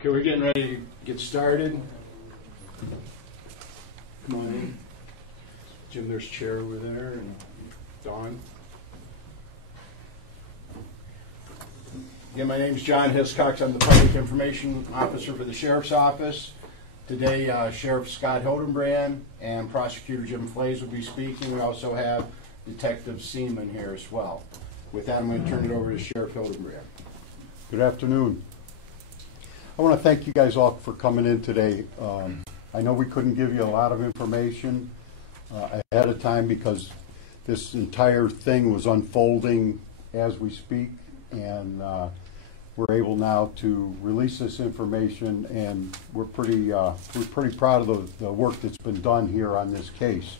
Okay, we're getting ready to get started. Come on in. Jim, there's a chair over there, and Dawn. Again, my name's John Hiscox. I'm the Public Information Officer for the Sheriff's Office. Today, Sheriff Scott Hildenbrand and Prosecutor Jim Flays will be speaking. We also have Detective Seaman here as well. With that, I'm going to turn it over to Sheriff Hildenbrand. Good afternoon. I want to thank you guys all for coming in today. I know we couldn't give you a lot of information ahead of time because this entire thing was unfolding as we speak, and we're able now to release this information, and we're pretty proud of the work that's been done here on this case.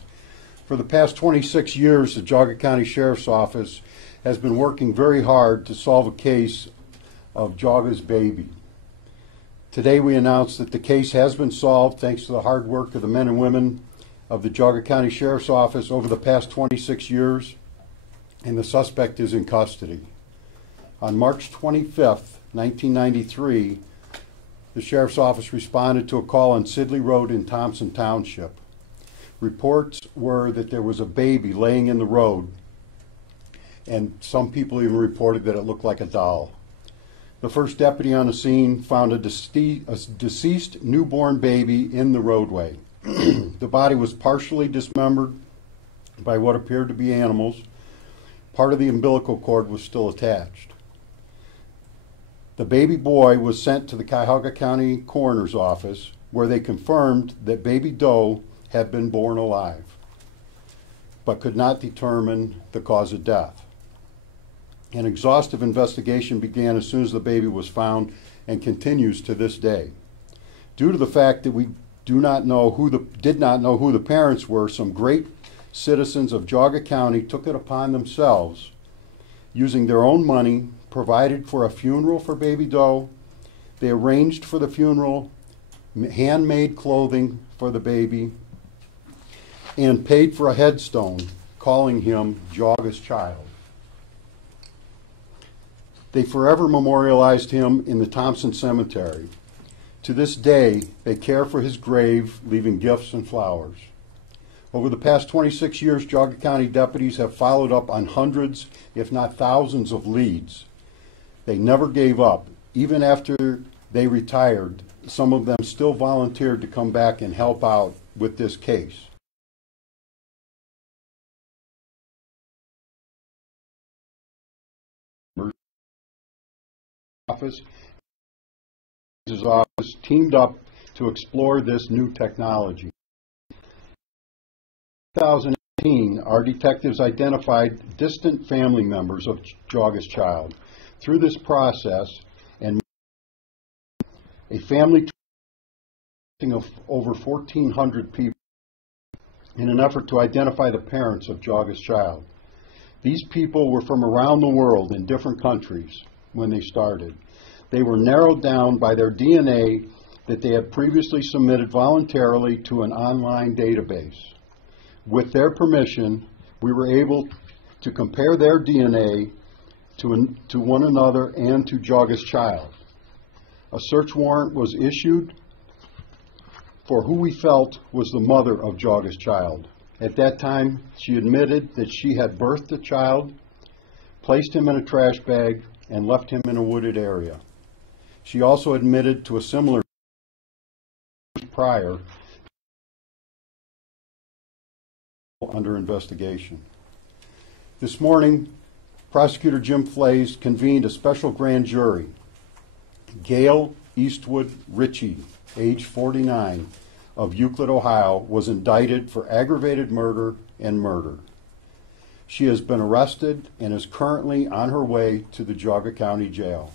For the past 26 years, the Geauga County Sheriff's Office has been working very hard to solve a case of Geauga's baby. Today we announce that the case has been solved thanks to the hard work of the men and women of the Geauga County Sheriff's Office over the past 26 years, and the suspect is in custody. On March 25th, 1993, the Sheriff's Office responded to a call on Sidley Road in Thompson Township. Reports were that there was a baby laying in the road, and some people even reported that it looked like a doll. The first deputy on the scene found a deceased newborn baby in the roadway. The body was partially dismembered by what appeared to be animals. Part of the umbilical cord was still attached. The baby boy was sent to the Geauga County Coroner's Office, where they confirmed that baby Doe had been born alive, but could not determine the cause of death. An exhaustive investigation began as soon as the baby was found and continues to this day. Due to the fact that we did not know who the parents were, some great citizens of Geauga County took it upon themselves, using their own money, provided for a funeral for baby Doe. They arranged for the funeral, handmade clothing for the baby, and paid for a headstone calling him Geauga's child. They forever memorialized him in the Thompson Cemetery. To this day, they care for his grave, leaving gifts and flowers. Over the past 26 years, Geauga County deputies have followed up on hundreds, if not thousands, of leads. They never gave up. Even after they retired, some of them still volunteered to come back and help out with this case. His office teamed up to explore this new technology. In 2018, our detectives identified distant family members of Geauga's child. Through this process, and a family of over 1,400 people in an effort to identify the parents of Geauga's child. These people were from around the world in different countries when they started. They were narrowed down by their DNA that they had previously submitted voluntarily to an online database. With their permission, we were able to compare their DNA to one another and to Geauga's child. A search warrant was issued for who we felt was the mother of Geauga's child. At that time, she admitted that she had birthed the child, placed him in a trash bag, and left him in a wooded area. She also admitted to a similar prior under investigation. This morning, Prosecutor Jim Flays convened a special grand jury. Gail Eastwood Ritchie, age 49, of Euclid, Ohio, was indicted for aggravated murder and murder. She has been arrested and is currently on her way to the Geauga County Jail.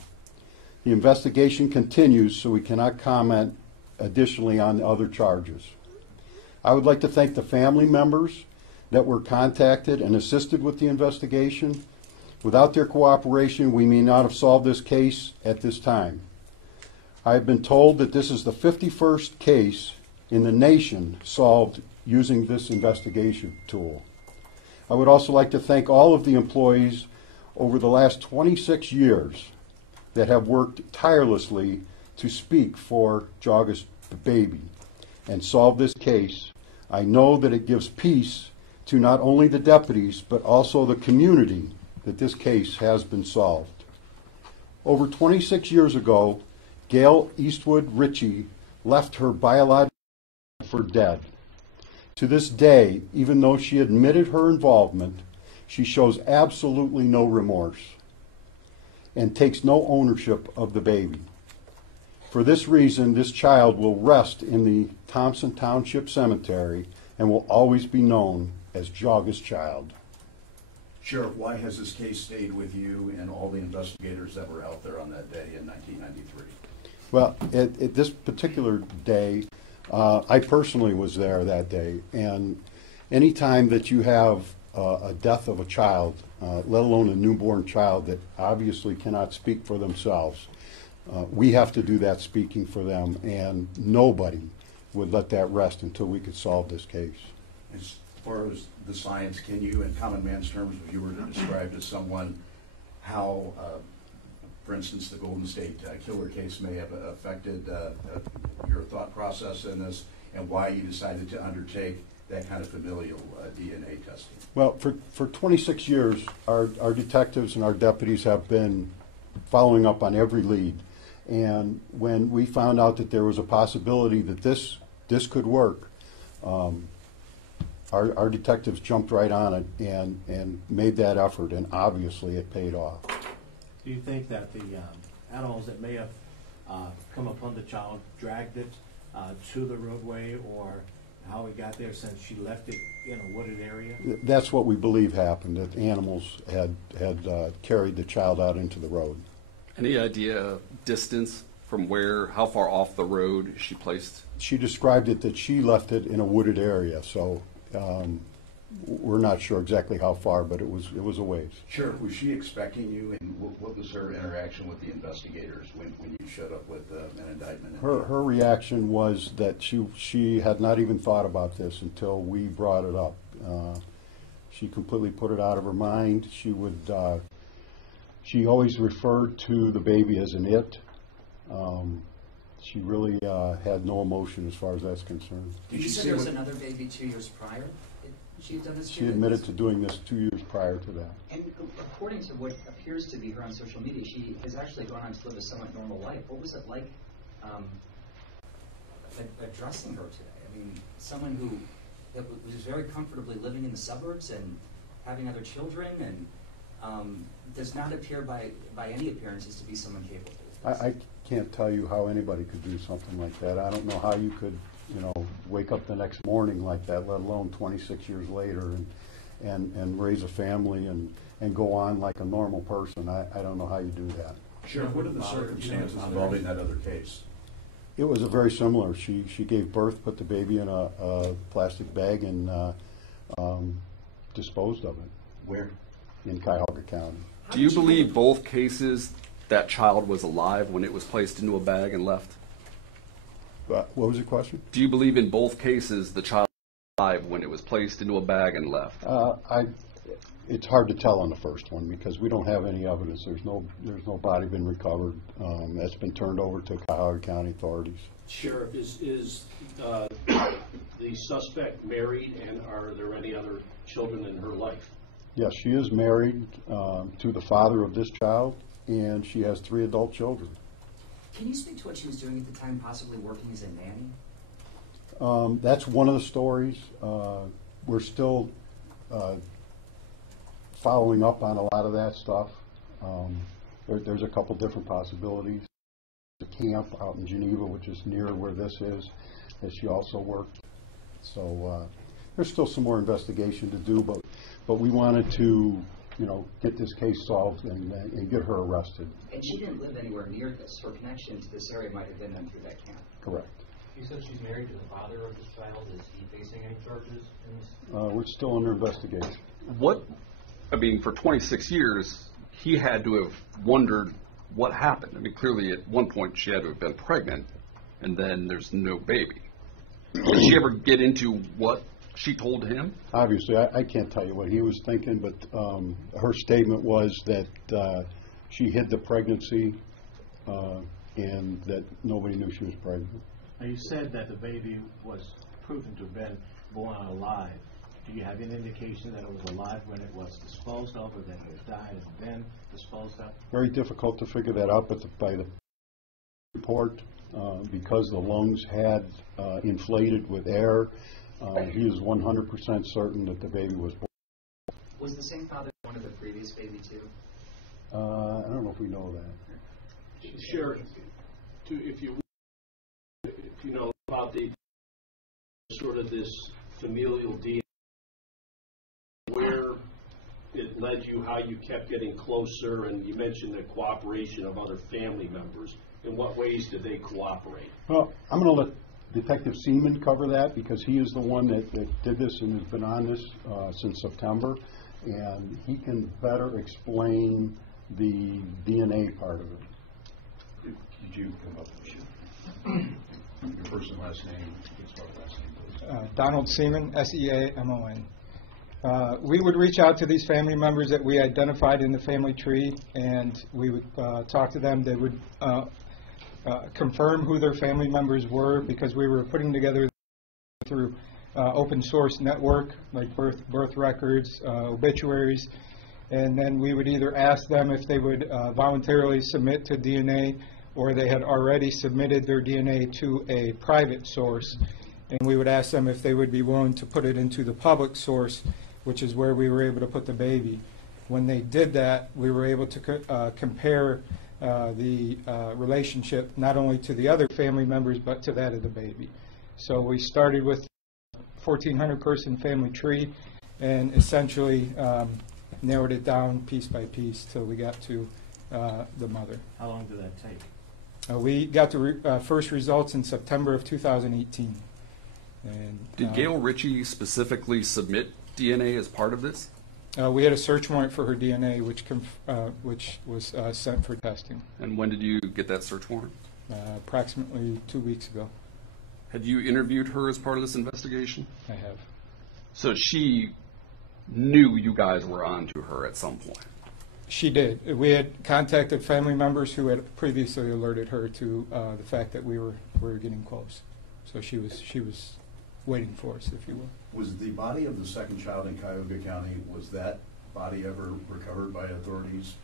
The investigation continues, so we cannot comment additionally on the other charges. I would like to thank the family members that were contacted and assisted with the investigation. Without their cooperation, we may not have solved this case at this time. I have been told that this is the 51st case in the nation solved using this investigation tool. I would also like to thank all of the employees over the last 26 years that have worked tirelessly to speak for Geauga's baby and solve this case, I know that it gives peace to not only the deputies, but also the community that this case has been solved. Over 26 years ago, Gail Eastwood Ritchie left her biological for dead. To this day, even though she admitted her involvement, she shows absolutely no remorse and takes no ownership of the baby. For this reason, this child will rest in the Thompson Township Cemetery and will always be known as Geauga's child. Sheriff, why has this case stayed with you and all the investigators that were out there on that day in 1993? Well, at this particular day, I personally was there that day, and any time that you have a death of a child, let alone a newborn child that obviously cannot speak for themselves, we have to do that speaking for them, and nobody would let that rest until we could solve this case. As far as the science, can you, in common man's terms, if you were to describe to someone how, for instance, the Golden State Killer case may have affected your thought process in this, and why you decided to undertake that kind of familial DNA testing? Well, for 26 years, our detectives and our deputies have been following up on every lead. And when we found out that there was a possibility that this could work, our detectives jumped right on it and made that effort, and obviously it paid off. Do you think that the animals that may have come upon the child dragged it to the roadway, or how it got there since she left it in a wooded area? That's what we believe happened, that animals had carried the child out into the road. Any idea distance from where, how far off the road she placed? She described it that she left it in a wooded area, so we're not sure exactly how far, but it was a ways. Sheriff, was she expecting you, and what was her interaction with the investigators when you showed up with an indictment? Her reaction was that she had not even thought about this until we brought it up. She completely put it out of her mind. She always referred to the baby as an it. She really had no emotion as far as that's concerned. You said there was another baby 2 years prior? She had done this? She admitted to doing this 2 years prior to that. And according to what appears to be her on social media, she has actually gone on to live a somewhat normal life. What was it like addressing her today? I mean, someone who was very comfortably living in the suburbs and having other children, and does not appear by any appearances to be someone capable of this. I can't tell you how anybody could do something like that. I don't know how you could, wake up the next morning like that, let alone 26 years later, and raise a family and go on like a normal person. I don't know how you do that. Sheriff, what are the circumstances involving that other case? It was a very similar. She gave birth, put the baby in a plastic bag, and disposed of it. Where? In Geauga County. Do you believe both cases that child was alive when it was placed into a bag and left? What was the question? Do you believe in both cases the child was alive when it was placed into a bag and left? It's hard to tell on the first one because we don't have any evidence. There's no body been recovered. That's been turned over to Geauga County authorities. Sheriff, is the suspect married, and are there any other children in her life? Yes, she is married to the father of this child, and she has 3 adult children. Can you speak to what she was doing at the time, possibly working as a nanny? That's one of the stories. We're still following up on a lot of that stuff. There's a couple different possibilities. The camp out in Geneva, which is near where this is, that she also worked. So there's still some more investigation to do, but we wanted to, get this case solved and get her arrested. And she didn't live anywhere near this. Her connection to this area might have been through that camp. Correct. You said she's married to the father of this child. Is he facing any charges in this? We're still under investigation. For 26 years, he had to have wondered what happened. Clearly at one point she had to have been pregnant, and then there's no baby. Did she ever get into what she told him? Obviously, I can't tell you what he was thinking, but her statement was that she hid the pregnancy and that nobody knew she was pregnant. Now, you said that the baby was proven to have been born alive. Do you have any indication that it was alive when it was disposed of, or that it died and then disposed of? Very difficult to figure that out, but by the report, because the lungs had inflated with air, he is 100% certain that the baby was born. Was the same father one of the previous baby too? I don't know if we know that. Sheriff, if you know about the sort of this familial deal, where it led you, how you kept getting closer, and you mentioned the cooperation of other family members. In what ways did they cooperate? Well, I'm going to let Detective Seaman cover that because he is the one that did this and has been on this since September, and he can better explain the DNA part of it. Did you come up with your first and last name? You can spell the last name, please. Donald Seaman, Seamon. We would reach out to these family members that we identified in the family tree, and we would talk to them. They would confirm who their family members were, because we were putting together through open source network, like birth records, obituaries, and then we would either ask them if they would voluntarily submit to DNA, or they had already submitted their DNA to a private source, and we would ask them if they would be willing to put it into the public source, which is where we were able to put the baby. When they did that, we were able to compare the relationship not only to the other family members, but to that of the baby. So we started with 1,400 person family tree, and essentially narrowed it down piece by piece till we got to the mother. How long did that take? We got the first results in September of 2018. And, Did Gail Ritchie specifically submit DNA as part of this? we had a search warrant for her DNA, which was sent for testing And when did you get that search warrant? approximately 2 weeks ago. Had you interviewed her as part of this investigation? I have. So she knew you guys were onto her at some point. She did. We had contacted family members who had previously alerted her to the fact that we were getting close. So she was waiting for us, if you will. Was the body of the second child in Geauga County, was that body ever recovered by authorities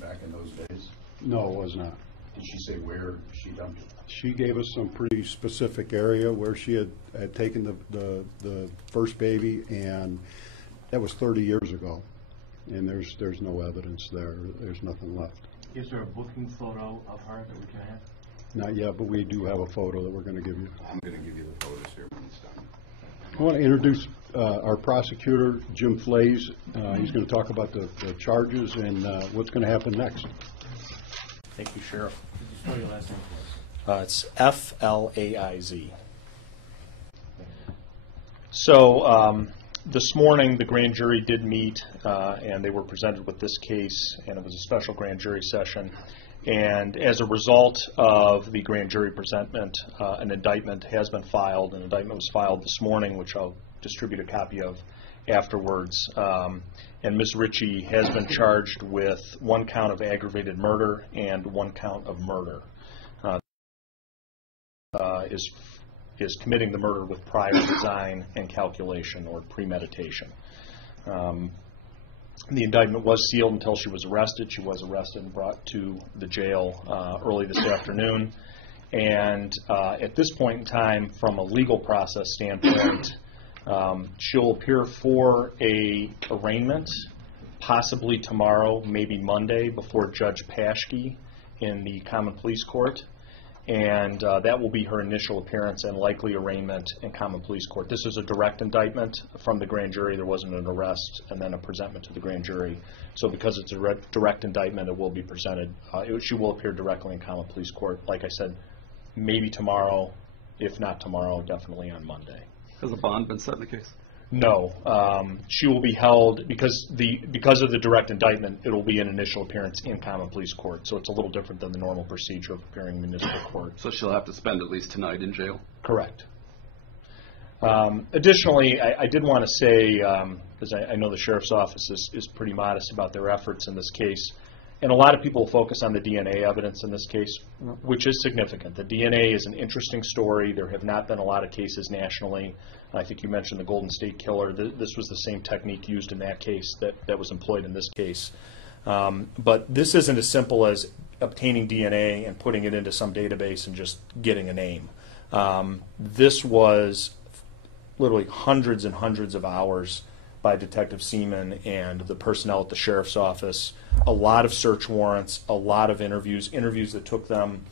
back in those days? No, it was not. Did she say where she dumped it? She gave us some pretty specific area where she had taken the first baby, and that was 30 years ago. And there's no evidence there. There's nothing left. Is there a booking photo of her that we can have? Not yet, but we do have a photo that we're going to give you. I'm going to give you the photos here when it's done. I want to introduce our prosecutor, Jim Flays. He's going to talk about the charges and what's going to happen next. Thank you, Sheriff. Could you spell your last name for us? It's F-L-A-I-Z. So this morning, the grand jury did meet, and they were presented with this case, and it was a special grand jury session. And as a result of the grand jury presentment, an indictment has been filed. An indictment was filed this morning, which I'll distribute a copy of afterwards. And Ms. Ritchie has been charged with 1 count of aggravated murder and 1 count of murder. Is committing the murder with prior design and calculation or premeditation. The indictment was sealed until she was arrested. She was arrested and brought to the jail early this afternoon. And at this point in time, from a legal process standpoint, she'll appear for a arraignment, possibly tomorrow, maybe Monday, before Judge Paschke in the Common Pleas Court. And that will be her initial appearance and likely arraignment in Common Pleas Court. This is a direct indictment from the grand jury. There wasn't an arrest and then a presentment to the grand jury. So because it's a direct indictment, it will be presented. She will appear directly in Common Pleas Court. Like I said, maybe tomorrow. If not tomorrow, definitely on Monday. Has a bond been set in the case? No. She will be held, because of the direct indictment, it will be an initial appearance in Common Pleas Court. So it's a little different than the normal procedure of appearing in municipal court. So she'll have to spend at least tonight in jail? Correct. Additionally, I did want to say, because I know the Sheriff's Office is pretty modest about their efforts in this case, And a lot of people focus on the DNA evidence in this case, which is significant. The DNA is an interesting story. There have not been a lot of cases nationally. I think you mentioned the Golden State Killer. This was the same technique used in that case that was employed in this case. But this isn't as simple as obtaining DNA and putting it into some database and just getting a name. This was literally hundreds and hundreds of hours by Detective Seaman and the personnel at the sheriff's office, a lot of search warrants, a lot of interviews that took them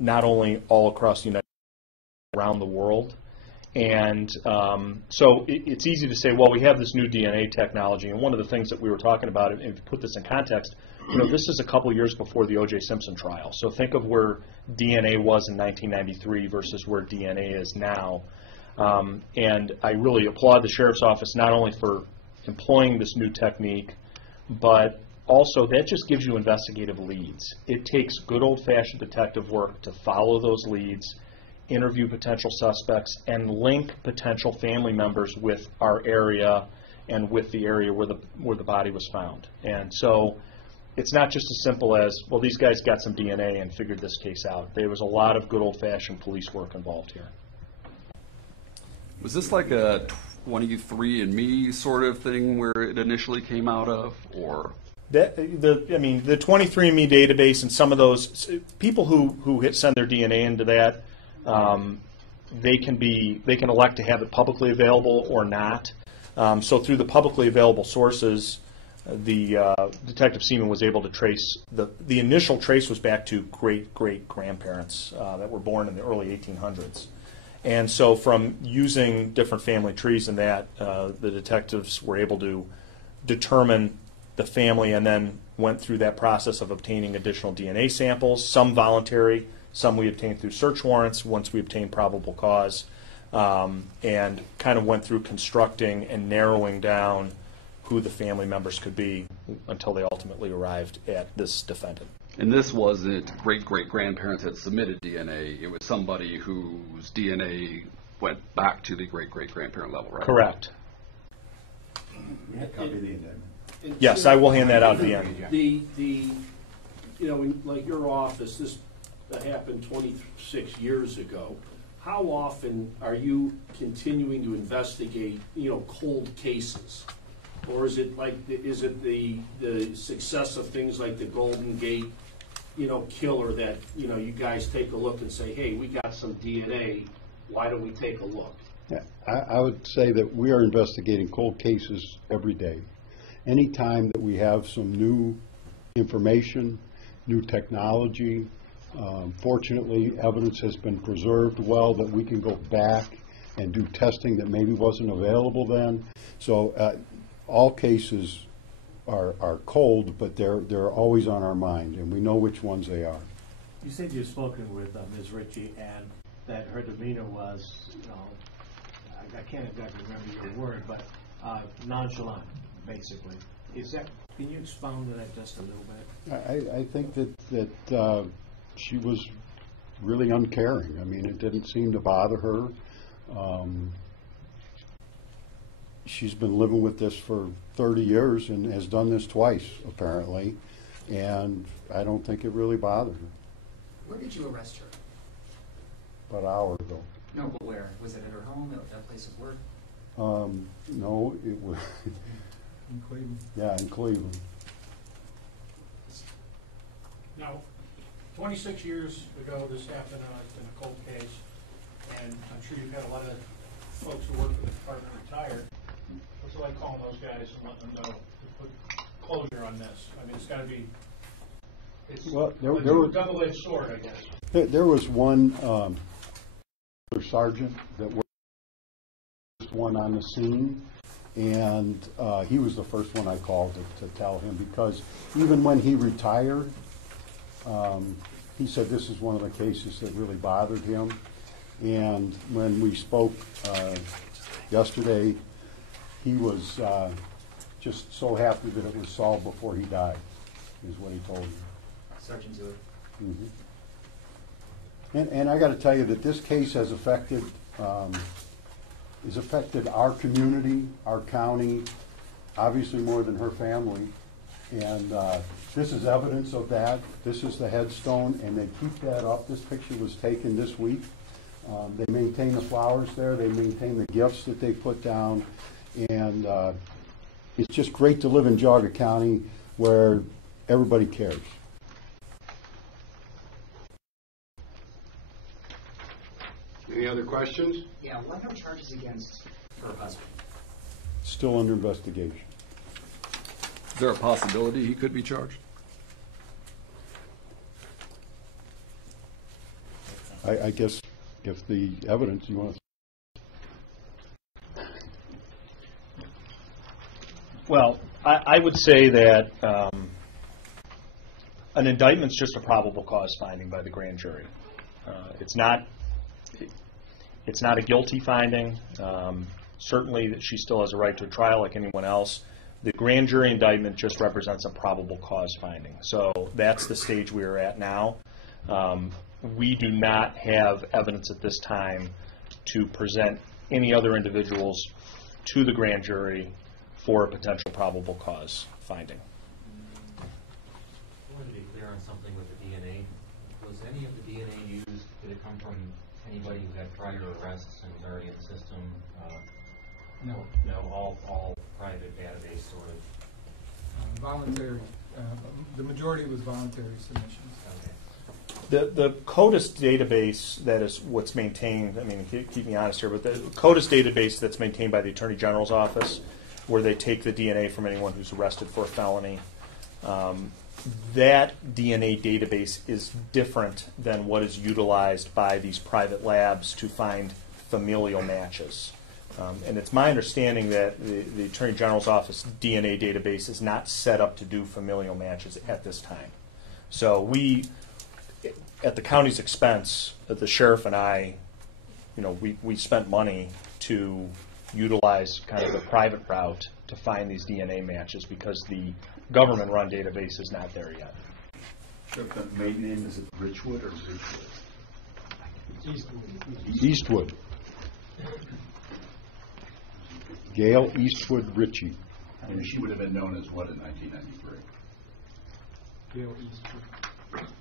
not only all across the United States, around the world. And so it's easy to say, well, we have this new DNA technology, and one of the things that we were talking about, and to put this in context, this is a couple years before the O.J. Simpson trial. So think of where DNA was in 1993 versus where DNA is now. And I really applaud the sheriff's office not only for employing this new technique, but also that just gives you investigative leads. It takes good old-fashioned detective work to follow those leads, interview potential suspects, and link potential family members with our area and with the area where the body was found. And so it's not just as simple as, well, these guys got some DNA and figured this case out. There was a lot of good old-fashioned police work involved here. Was this like a 23andMe sort of thing where it initially came out of, or? The 23andMe database and some of those people who send their DNA into that, they can elect to have it publicly available or not. So through the publicly available sources, the Detective Seaman was able to trace the initial trace was back to great grandparents that were born in the early 1800s. And so from using different family trees and that, the detectives were able to determine the family and then went through that process of obtaining additional DNA samples, some voluntary, some we obtained through search warrants once we obtained probable cause, and kind of went through constructing and narrowing down who the family members could be until they ultimately arrived at this defendant. And this wasn't great-great-grandparents had submitted DNA. It was somebody whose DNA went back to the great-great-grandparent level, right? Correct. Copy the indictment. Yes, I will hand that out at the end. Like your office, this happened 26 years ago. How often are you continuing to investigate, cold cases? Or is it the success of things like the Golden Gate, killer that, you guys take a look and say, hey, we got some DNA, why don't we take a look? Yeah, I would say that we are investigating cold cases every day. Anytime that we have some new information, new technology, fortunately evidence has been preserved well that we can go back and do testing that maybe wasn't available then. So all cases are cold, but they're always on our mind, and we know which ones they are. You said you've spoken with Ms. Ritchie, and that her demeanor was, I can't exactly remember your word, but nonchalant, basically. Can you expound on that just a little bit? I think that she was really uncaring. I mean, it didn't seem to bother her. She's been living with this for 30 years and has done this twice, apparently, and I don't think it really bothered her. Where did you arrest her? About an hour ago. No, but where? Was it at her home, at that place of work? No, it was In Cleveland. yeah, in Cleveland. Now, 26 years ago, this happened in a cold case, and I'm sure you've had a lot of folks who work for the department retired. What's it like calling those guys and letting them know to put closure on this? I mean, it's got to be, it's Well, there a were- double-edged sword, I guess. There was one sergeant that was the first one on the scene, and he was the first one I called to tell him, because even when he retired, he said this is one of the cases that really bothered him. And when we spoke yesterday, he was just so happy that it was solved before he died, is what he told me. Sergeant Zewar. Mm-hmm. And I got to tell you that this case has affected our community, our county, obviously more than her family. And this is evidence of that. This is the headstone, and they keep that up. This picture was taken this week. They maintain the flowers there. They maintain the gifts that they put down. And it's just great to live in Geauga County where everybody cares. Any other questions? Yeah, what are charges against her husband? Still under investigation. Is there a possibility he could be charged? I guess if the evidence you want to. Well, I would say that an indictment's just a probable cause finding by the grand jury. It's not a guilty finding. Certainly, that she still has a right to a trial like anyone else. The grand jury indictment just represents a probable cause finding. So that's the stage we are at now. We do not have evidence at this time to present any other individuals to the grand jury for a potential probable cause finding. I wanted to be clear on something with the DNA. Was any of the DNA used, did it come from anybody who had prior arrests and was already in the system? No, all private database sort of. Voluntary. The majority was voluntary submissions. Okay. The CODIS database that is what's maintained, I mean, keep me honest here, but the CODIS database that's maintained by the Attorney General's office, where they take the DNA from anyone who's arrested for a felony, that DNA database is different than what is utilized by these private labs to find familial matches. And it's my understanding that the Attorney General's office DNA database is not set up to do familial matches at this time. So we, at the county's expense, the sheriff and I, we spent money to utilize kind of the private route to find these DNA matches because the government-run database is not there yet. Sure, the maiden name, is it Richwood or Ridgewood? Eastwood. Gail Eastwood Ritchie. And she would have been known as what in 1993? Gail Eastwood.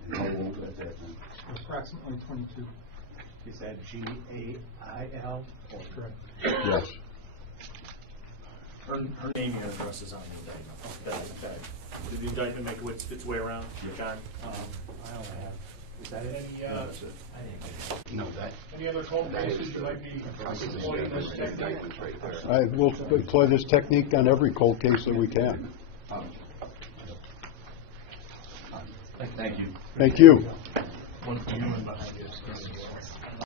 And how old at that time? Approximately 22. Is that G-A-I-L? That's correct. Yes. Her name and address is on the indictment. Did the indictment make its way around, John? I don't have. Is that it? That's it. I didn't. No, that. Any other cold cases you might be employing this technique? I will employ this technique on every cold case that we can. Thank you. Thank you. One for you and behind you.